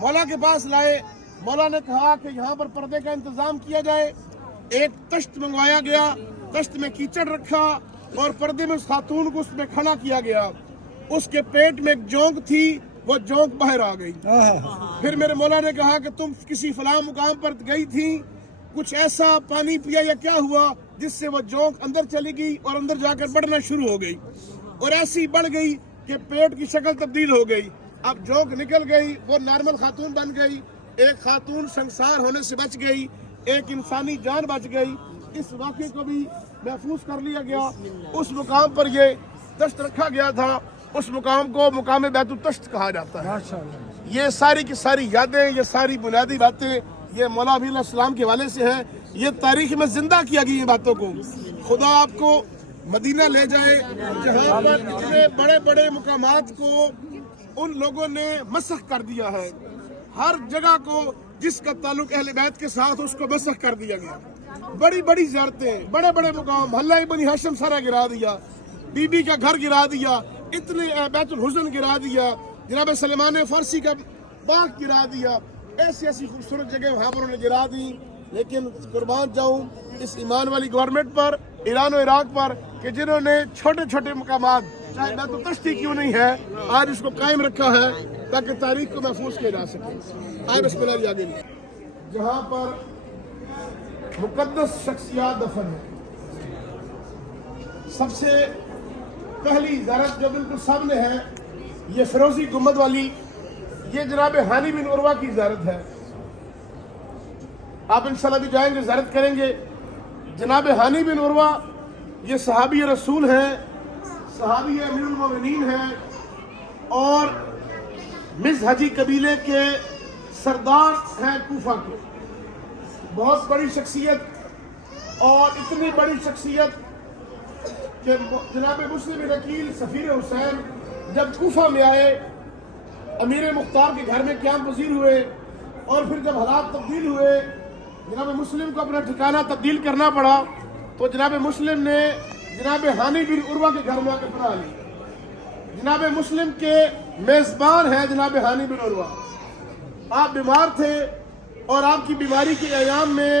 مولا کے پاس لائے. مولا نے کہا کہ یہاں پر پردے کا انتظام کیا جائے. ایک تشت منگوایا گیا, تشت میں کیچڑ رکھا اور پردے میں اس خاتون کو اس میں کھڑا کیا گیا. اس کے پیٹ میں ایک جونک تھی, وہ جونک باہر آ گئی. پھر میرے مولا نے کہا کہ تم کسی فلاں مقام پر گئی تھی, کچھ ایسا پانی پیا یا کیا ہوا جس سے وہ جونک اندر چلی گئی اور اندر جا کر بڑھنا شروع ہو گئی, اور ایسی بڑھ گئی کہ پیٹ کی شکل تبدیل ہو گئی. اب جونک نکل گئی, وہ نارمل خاتون بن گئی. ایک خاتون سنسار ہونے سے بچ گئی, ایک انسانی جان بچ گئی. اس واقعے کو بھی محفوظ کر لیا گیا. اس مقام پر یہ تشت رکھا گیا تھا. اس مقام کو مقام بیت التشت کہا جاتا ہے. یہ ساری کی ساری یادیں, یہ ساری بنیادی باتیں یہ مولا علی علیہ السلام کے حوالے سے ہیں. یہ تاریخ میں زندہ کیا گئی ہیں باتوں کو. خدا آپ کو مدینہ لے جائے جہاں پر اتنے بڑے بڑے مقامات کو ان لوگوں نے مسخ کر دیا ہے. ہر جگہ کو جس کا تعلق اہل بیت کے ساتھ اس کو مسخ کر دیا گیا. بڑی بڑی زیارتیں, بڑے بڑے مقام, محلہ بنی ہاشم سارا گرا دیا, بی بی کا گھر گرا دیا, اتنے بیت الحزن گرا دیا, جناب سلیمان فارسی کا باغ گرا دیا. ایسی ایسی خوبصورت جگہ وہاں پر انہوں نے گرا دی. لیکن قربان جاؤں اس ایمان والی گورنمنٹ پر, ایران و عراق پر, کہ جنہوں نے چھوٹے چھوٹے مقامات چاہے بیت التشتی کیوں نہیں ہے آج اس کو قائم رکھا ہے تاکہ تاریخ کو محفوظ کیا جا سکے. آج بسم اللہ یاد ہے جہاں پر مقدس شخصیات دفن ہے. سب سے پہلی زیارت جو بالکل سامنے ہے یہ فیروزی گنبد والی, یہ جناب ہانی بن عروہ کی زیارت ہے. آپ انشاءاللہ بھی جائیں گے, زیارت کریں گے. جناب ہانی بن عروہ یہ صحابی رسول ہیں, صحابی امیر المومنین ہیں, اور مزہجی قبیلے کے سردار ہیں کوفہ کے. بہت بڑی شخصیت, اور اتنی بڑی شخصیت کہ جناب مسلم وکیل سفیر حسین جب کوفہ میں آئے, امیر مختار کے گھر میں قیام پذیر ہوئے, اور پھر جب حالات تبدیل ہوئے, جناب مسلم کو اپنا ٹھکانہ تبدیل کرنا پڑا, تو جناب مسلم نے جناب ہانی بن عروہ کے گھر میں آ کے پناہ لی. جناب مسلم کے میزبان ہیں جناب ہانی بن عروہ. آپ بیمار تھے اور آپ کی بیماری کے ایام میں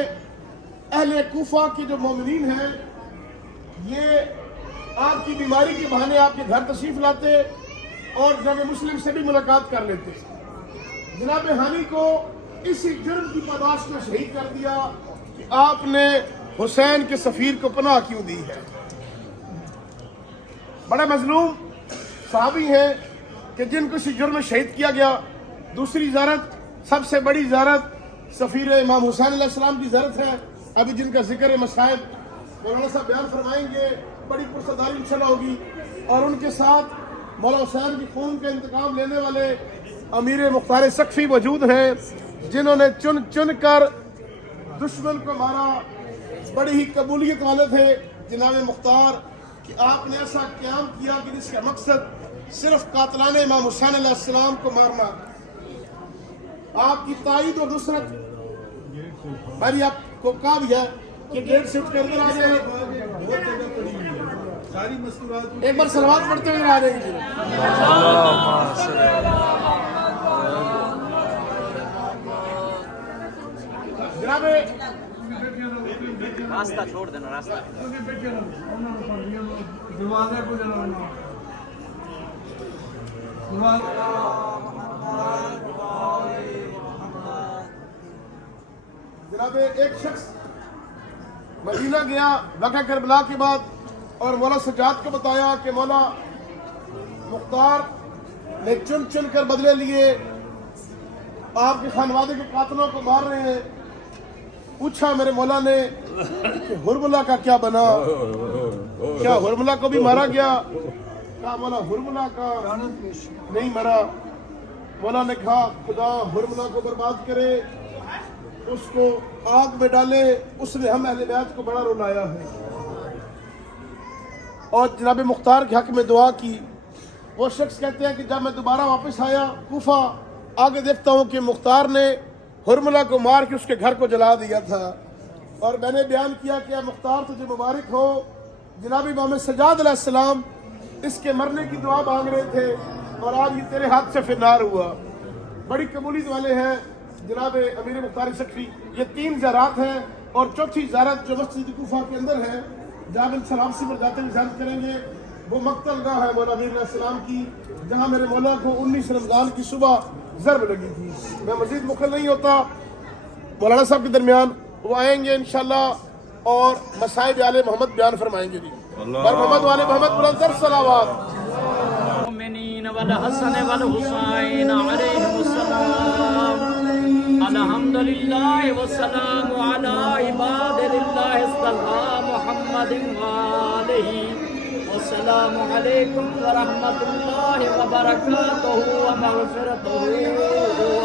اہل کوفہ کے جو مومنین ہیں یہ آپ کی بیماری کے بہانے آپ کے گھر تشریف لاتے اور جناب مسلم سے بھی ملاقات کر لیتے. جناب ہانی کو اسی جرم کی پاداش میں شہید کر دیا کہ آپ نے حسین کے سفیر کو پناہ کیوں دی ہے. بڑا مظلوم صحابی ہیں کہ جن کو اسی جرم میں شہید کیا گیا. دوسری زیارت, سب سے بڑی زیارت سفیر امام حسین علیہ السلام کی زیارت ہے. ابھی جن کا ذکر مصائب مولانا صاحب بیان فرمائیں گے, بڑی پرسداری انشاءاللہ ہوگی. اور ان کے ساتھ مولا حسین کی خون کا انتقام لینے والے امیر مختار سقفی موجود ہیں, جنہوں نے چن چن کر دشمن کو مارا. بڑی ہی قبولیت والے تھے جناب مختار, کہ آپ نے ایسا قیام کیا کہ جس کا مقصد صرف قاتلان امام حسین علیہ السلام کو مارنا. آپ کی تائید اور نصرت, بھائی آپ کو کہا بھی ہے کہ گیٹ سے اٹھ کے اندر آ جائیں, ایک بار صلوات پڑھتے ہوئے آ جائیں گے. جناب راستہ چھوڑ دینا, راستہ جناب ایک شخص مدینہ گیا واقعہ کربلا کے بعد, اور مولا سجاد کو بتایا کہ مولا مختار نے چن چن کر بدلے لیے, آپ کے خانوادے کے قاتلوں کو مار رہے ہیں. پوچھا میرے مولا نے کہ ہرملہ کا کیا بنا, کیا ہرملہ کو بھی مارا گیا؟ کہا مولا ہرملہ کا نہیں مرا. مولا نے کہا خدا ہرملہ کو برباد کرے, اس کو آگ میں ڈالے, اس نے ہم اہل بیت کو بڑا رلایا ہے. اور جناب مختار کے حق میں دعا کی. وہ شخص کہتے ہیں کہ جب میں دوبارہ واپس آیا کوفہ, آگے دیکھتا ہوں کہ مختار نے ہرملہ کو مار کے اس کے گھر کو جلا دیا تھا. اور میں نے بیان کیا کہ مختار تجھے مبارک ہو, جناب امام سجاد علیہ السلام اس کے مرنے کی دعا مانگ رہے تھے, اور آج یہ تیرے ہاتھ سے فنار ہوا. بڑی قبولیت والے ہیں جناب امیر مختار سکفی. یہ 3 زیارات ہیں اور چوتھی زیارت جو مسجد کوفہ کے اندر ہے جہاں بن سلامسی پر جاتے ہوئے زیارت کریں گے وہ مقتل گاہ ہے مولا امیر علیہ السلام کی جہاں میرے مولا کو 19 رمضان کی صبح ضرب لگی تھی. میں مزید مخل نہیں ہوتا, مولانا صاحب کے درمیان وہ آئیں گے انشاءاللہ اور مصائب آل محمد بیان فرمائیں گے. بر محمد والے محمد بلند صلوات. المؤمنین والحسن والحسین علیہم السلام. الحمدللہ والسلام علی عباد اللہ اصطفى محمد وآلہ. السلام علیکم ورحمۃ اللہ وبرکاتہ ومغفرتہ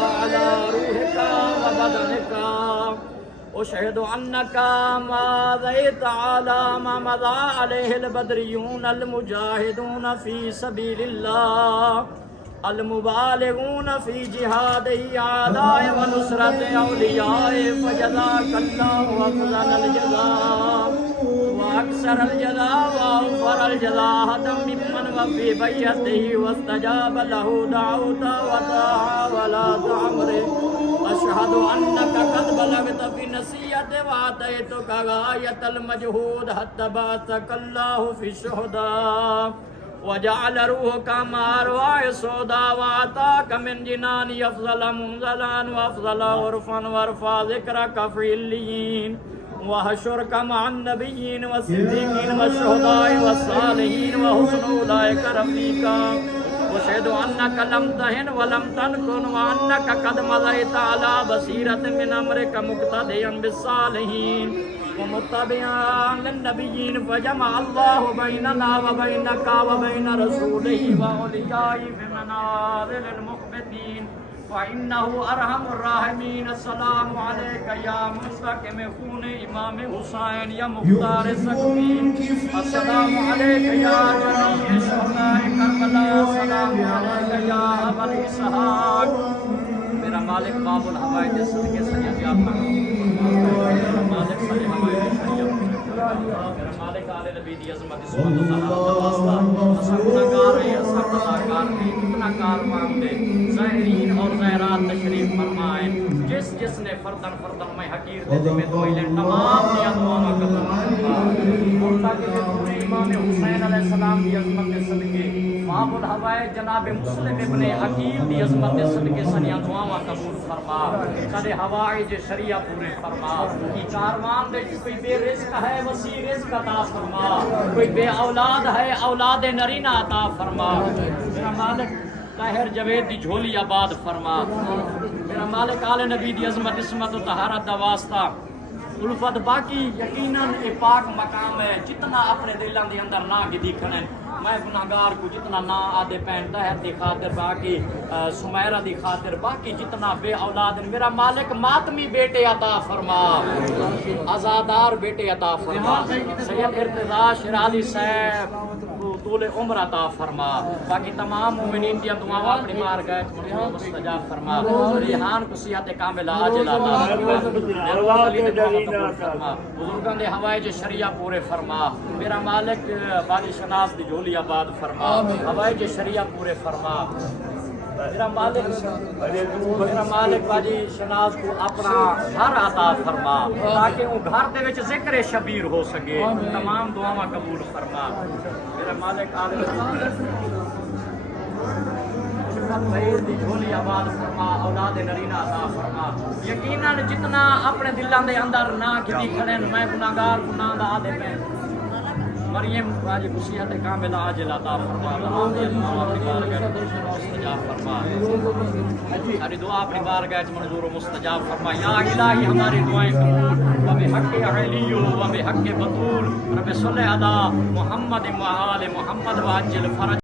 وعلی روحک وبدنک. أشهد أنك ما ذيت على ما مضى عليه البدريون المجاهدون في سبيل الله المبالغون في جهاده أعداء ونصرة أوليائه فجزاك الله أفضل الجزاء وأكثر الجزاء وأوفر الجزاء ممن وفي بيته واستجاب له دعوته وطاع ولا تعمره. أشهد أنك قد بلغت في نصيحة وآتيتك غاية المجهود حتى بعثك الله في الشهداء وجعل روحك مع أرواح السوداء وآتاك من جنان أفضل منزلا وأفضل عرفا وارفع ذكرك في عليين وحشرك مع النبيين والصديقين والشهداء والصالحين وحسن أولئك رفيقا. أشهد أنك لم تهن ولم تنكن وأنك قد مضيت على بصيرة من أمرك مقتديا بالصالحين ومتبعا للنبيين فجمع الله بيننا وبينك وبين رسوله وأوليائه في منازل المخبتين فإنه أرحم الراحمين. السلام عليك يا مستقم خون إمام حسين يا مختار سکفی. السلام عليك يا جميع شهداء کربلا. السلام عليك يا أبا الإسحاق. میرا مالک باب الحوائج صدقے سریعہ جاتا میرا مالک صلی حوائج شریعہ میرا مالک آل نبی دی عظمت سبحانہ وتعالی واسطہ اسا گناہگار ہیں اسا قضاکار ہیں کتنا کارمان دے زائرین اور زائرات تشریف فرمائیں. جس نے فردن میں حقیر دے میں دعائیں تمام دیا دعا قبول اور تاکہ پورے امام حسین علیہ السلام کی عظمت کے صدقے باب الحوائج جناب مسلم ابن عقیل دی عظمت کے صدقے سنیا دعا قبول فرما. سارے حوائج شریعہ پورے فرما. کی کاروان دے کوئی بے رزق ہے وسیع رزق عطا فرما. کوئی بے اولاد ہے اولاد نرینہ عطا فرما. میرا مالک طاہر جوید دی جھولی آباد فرما. میرا مالک آل نبی دی عظمت عصمت و طہارت دا واسطہ الفت باقی یقیناً اے پاک مقام ہے. جتنا اپنے دلان دے اندر نہ گدی کھنن میں گناہگار کو جتنا نا آدھے پین طاہر دی خاطر باقی سمیرہ دی خاطر باقی جتنا بے اولاد میرا مالک ماتمی بیٹے عطا فرما. آزادار بیٹے عطا فرما. سید ارتضا شیرالی صاحب طول عمر عطا فرما. باقی تمام مومنین کی دعاواں اپنی بارگاہ میں مستجاب فرما. ریحان کو صحت کامل عاجل عطا فرما. بزرگاں دے حوائج شریعہ پورے فرما. میرا مالک بادی شناس دی جھولی آباد فرما. حوائج شریعہ پورے فرما. میرا مالک باجی شناز کو اپنا گھر عطا فرما تاکہ وہ گھر دے وچ ذکر شبیر ہو سکے. تمام دعاواں قبول فرما. میرا مالک دی جھولی آباد فرما. اولاد نرینہ عطا فرما. یقیناً جتنا اپنے دلان دے اندر نہ کتی کھڑن میں گناہگار گناہ دا آدھے پہ مریم راج خصیت کامل عاجل عطا فرما. تمام دی دعا اپنی بارگاہ میں مستجاب فرما. ہماری دعا اپنی بارگاہ میں منظور و مستجاب فرما. یا الہی ہماری دعائیں قبول و بحق علی و بحق بطول رب صلی علی محمد و آل محمد وعجل فرج